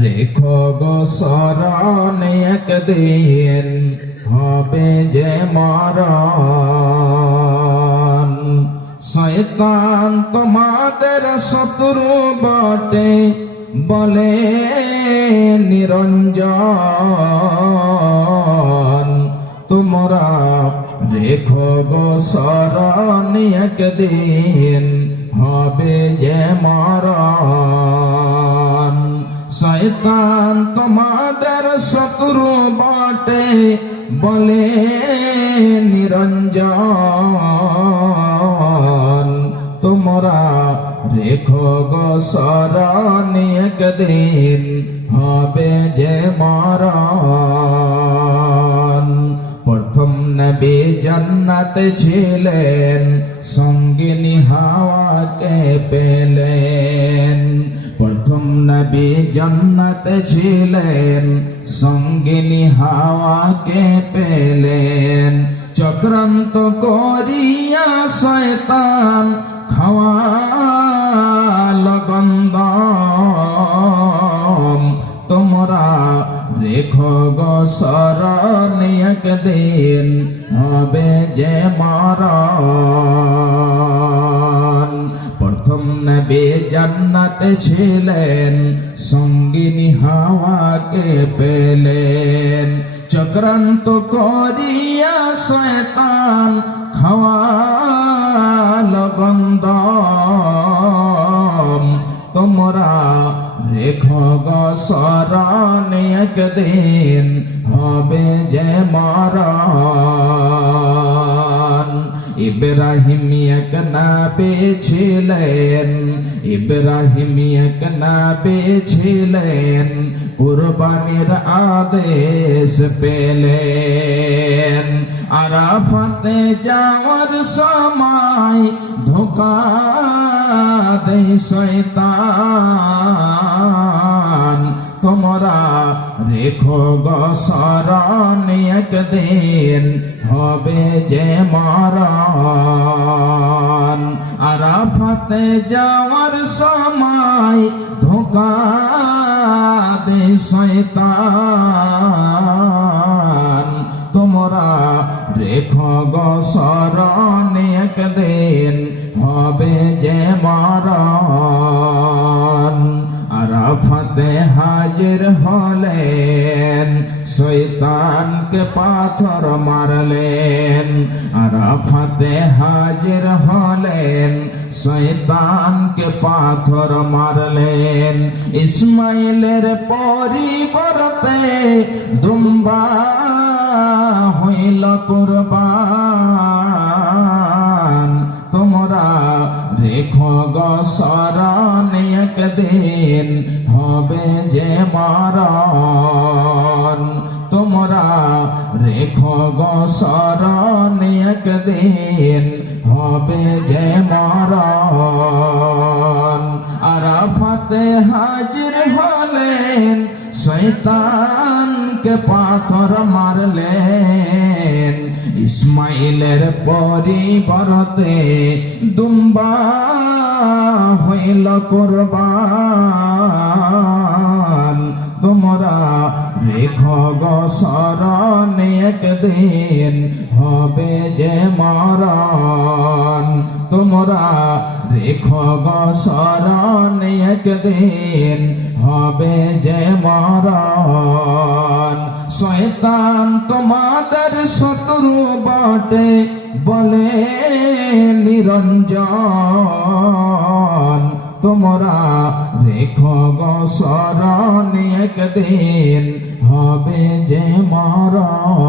রেখো গো শরণ একদিন হবে যে মরণ শয়তান তোমাদের শত্রু বটে বলে নিরঞ্জন তোমরা রেখো গো শরণ একদিন হবে যে মরণ শয়তান তোমাদের শত্রু বটে, বলে নিরঞ্জন। তোমরা রেখো গো শরণ, একদিন হবে যে মরণ। প্রথম নবী জান্নাত ছিলেন, সঙ্গিনী হাওয়াকে পেলেন। নবী জান্নাত ছিলেন, সঙ্গিনী হাওয়াকে পেলেন। চক্রান্ত করিয়া শয়তান খাওয়া লগন্দম তোমরা রেখো গো শরণ একদিন, হবে যে মরণ। ছিলেন সঙ্গিনী হাওয়াকে পেলেন। চক্রান্ত করিয়া শয়তান খাওয়া লগন্দম তোমরা রেখো গো শরণ একদিন হবে যে মরণ। ইব্রাহিম এক নবী ছিলেন ইব্রাহিম এক নবী ছিলেন কুরবানির আদেশ পেলেন। আরাফাতে যাওয়ার সময় ধোকা দে শয়তান। তোমরা রেখো গো শরণ একদিন। হবে যে মরণ। আরাফাতে যাওয়ার সময় ধোকা দে শয়তান। তোমরা রেখো গো একদিন, হবে যে মরণ। আরাফাতে হাজির হলেন। শৈতানকে পাথর মারলেন। আরাফাতে হাজির হলেন। শৈতানকে পাথর মারলেন। ইসমাইলের পরিবর্তে দুম্বা হইল কুরবান। তোমরা রেখো গো শরণ একদিন হবে যে মরণ। তোমরা রেখো গো শরণ, একদিন হবে যে মরণ। আরাফাতে হাজির হলেন শৈতানকে পাথর মারলেন। ইসমাইলের পরিবর্তে দুম্বা হইল কোরবান। তোমরা রেখো গো শরণ একদিন হবে যে মরণ। তোমরা রেখো গো শরণ একদিন হবে যে মরণ। শয়তান তোমাদের শত্রু বটে বলে নিরঞ্জন। তোমরা রেখো গো একদিন হবে যে মরণ।